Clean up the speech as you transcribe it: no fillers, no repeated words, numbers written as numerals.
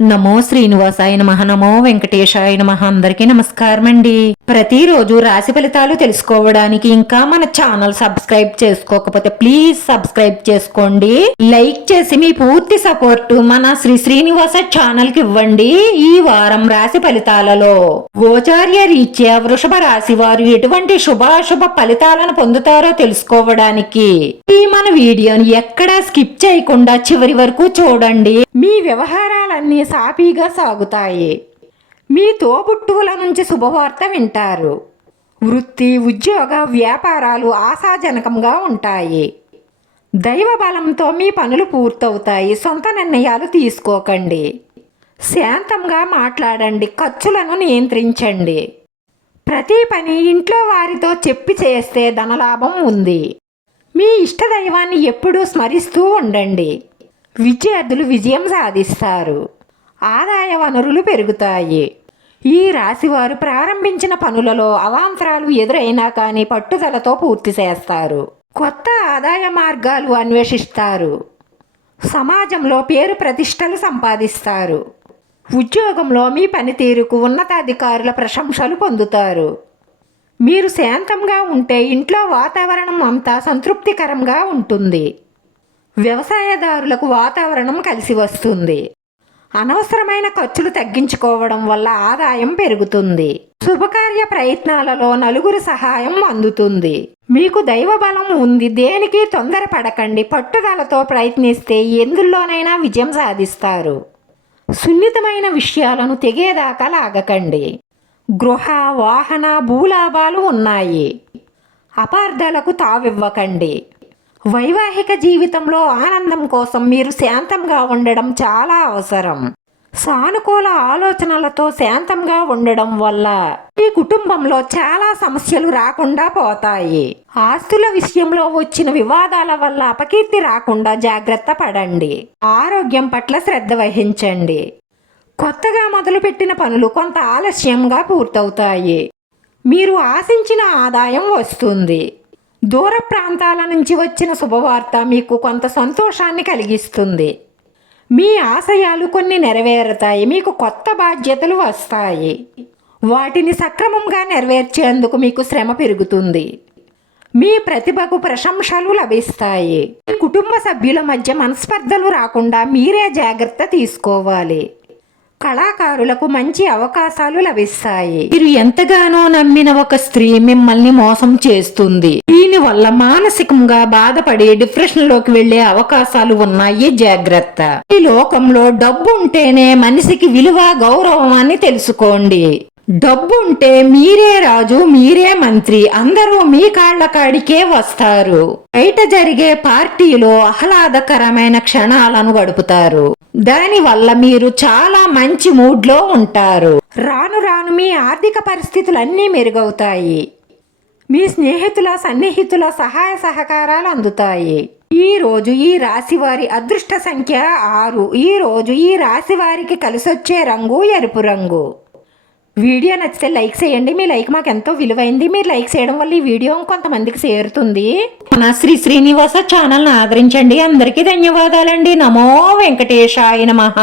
నమో శ్రీనివాసాయ నమః. నమో వెంకటేశాయ నమః. అందరికీ నమస్కారం అండి. ప్రతిరోజు రాశి ఫలితాలు తెలుసుకోవడానికి ఇంకా మన ఛానల్ సబ్స్క్రైబ్ చేసుకోకపోతే ప్లీజ్ సబ్స్క్రైబ్ చేసుకోండి. లైక్ చేసి మీ పూర్తి సపోర్ట్ మన శ్రీనివాస ఛానల్ కి ఇవ్వండి. ఈ వారం రాశి ఫలితాలలో గోచార్య రీత్యా వృషభ రాశి వారు ఎటువంటి శుభాశుభ ఫలితాలను పొందుతారో తెలుసుకోవడానికి ఈ మన వీడియోని ఎక్కడా స్కిప్ చేయకుండా చివరి వరకు చూడండి. మీ వ్యవహారాలన్నీ సాఫీగా సాగుతాయి. మీ తోబుట్టువుల నుంచి శుభవార్త వింటారు. వృత్తి, ఉద్యోగ, వ్యాపారాలు ఆశాజనకంగా ఉంటాయి. దైవ బలంతో మీ పనులు పూర్తవుతాయి. సొంత నిర్ణయాలు తీసుకోకండి. శాంతంగా మాట్లాడండి. ఖర్చులను నియంత్రించండి. ప్రతి పని ఇంట్లో వారితో చెప్పి చేస్తే ధనలాభం ఉంది. మీ ఇష్టదైవాన్ని ఎప్పుడూ స్మరిస్తూ ఉండండి. విద్యార్థులు విజయం సాధిస్తారు. ఆదాయ వనరులు పెరుగుతాయి. ఈ రాశివారు ప్రారంభించిన పనులలో అవాంతరాలు ఎదురైనా కానీ పట్టుదలతో పూర్తి చేస్తారు. కొత్త ఆదాయ మార్గాలు అన్వేషిస్తారు. సమాజంలో పేరు ప్రతిష్టలు సంపాదిస్తారు. ఉద్యోగంలో మీ పనితీరుకు ఉన్నతాధికారుల ప్రశంసలు పొందుతారు. మీరు శాంతంగా ఉంటే ఇంట్లో వాతావరణం అంతా సంతృప్తికరంగా ఉంటుంది. వ్యవసాయదారులకు వాతావరణం కలిసి వస్తుంది. అనవసరమైన ఖర్చులు తగ్గించుకోవడం వల్ల ఆదాయం పెరుగుతుంది. శుభకార్య ప్రయత్నాలలో నలుగురు సహాయం అందుతుంది. మీకు దైవ బలం ఉంది. దేనికి తొందరపడకండి. పట్టుదలతో ప్రయత్నిస్తే ఎందులోనైనా విజయం సాధిస్తారు. సున్నితమైన విషయాలను తెగేదాకా లాగకండి. గృహ, వాహన, భూలాభాలు ఉన్నాయి. అపార్థాలకు తావివ్వకండి. వైవాహిక జీవితంలో ఆనందం కోసం మీరు శాంతంగా ఉండడం చాలా అవసరం. సానుకూల ఆలోచనలతో శాంతంగా ఉండడం వల్ల ఈ కుటుంబంలో చాలా సమస్యలు రాకుండా పోతాయి. ఆస్తుల విషయంలో వచ్చిన వివాదాల వల్ల అపకీర్తి రాకుండా జాగ్రత్త పడండి. ఆరోగ్యం పట్ల శ్రద్ధ వహించండి. కొత్తగా మొదలుపెట్టిన పనులు కొంత ఆలస్యంగా పూర్తవుతాయి. మీరు ఆశించిన ఆదాయం వస్తుంది. దూర ప్రాంతాల నుంచి వచ్చిన శుభవార్త మీకు కొంత సంతోషాన్ని కలిగిస్తుంది. మీ ఆశయాలు కొన్ని నెరవేరుతాయి. మీకు కొత్త బాధ్యతలు వస్తాయి. వాటిని సక్రమంగా నెరవేర్చేందుకు మీకు శ్రమ పెరుగుతుంది. మీ ప్రతిభకు ప్రశంసలు లభిస్తాయి. కుటుంబ సభ్యుల మధ్య మనస్పర్ధలు రాకుండా మీరే జాగ్రత్త తీసుకోవాలి. కళాకారులకు మంచి అవకాశాలు లభిస్తాయి. మీరు ఎంతగానో నమ్మిన ఒక స్త్రీ మిమ్మల్ని మోసం చేస్తుంది. దీనివల్ల మానసికంగా బాధపడి డిప్రెషన్ లోకి వెళ్లే అవకాశాలు ఉన్నాయి. జాగ్రత్త. ఈ లోకంలో డబ్బు ఉంటేనే మనిషికి విలువ, గౌరవం అని తెలుసుకోండి. డబ్బు ఉంటే మీరే రాజు, మీరే మంత్రి. అందరూ మీ కాళ్ల కాడికే వస్తారు. బయట జరిగే పార్టీలో ఆహ్లాదకరమైన క్షణాలను గడుపుతారు. దానివల్ల మీరు చాలా మంచి మూడ్లో ఉంటారు. రాను రాను మీ ఆర్థిక పరిస్థితులన్నీ మెరుగవుతాయి. మీ స్నేహితుల, సన్నిహితుల సహాయ సహకారాలు అందుతాయి. ఈ రోజు ఈ రాశి వారి అదృష్ట సంఖ్య 6. ఈ రోజు ఈ రాశి వారికి కలిసొచ్చే రంగు ఎరుపు రంగు. వీడియో నచ్చితే లైక్ చేయండి. మీ లైక్ మాకు ఎంతో విలువైంది. మీరు లైక్ చేయడం వల్ల ఈ వీడియో కొంతమందికి చేరుతుంది. మన శ్రీనివాస ఛానల్ని ఆదరించండి. అందరికీ ధన్యవాదాలండి. నమో వెంకటేశాయ నమః.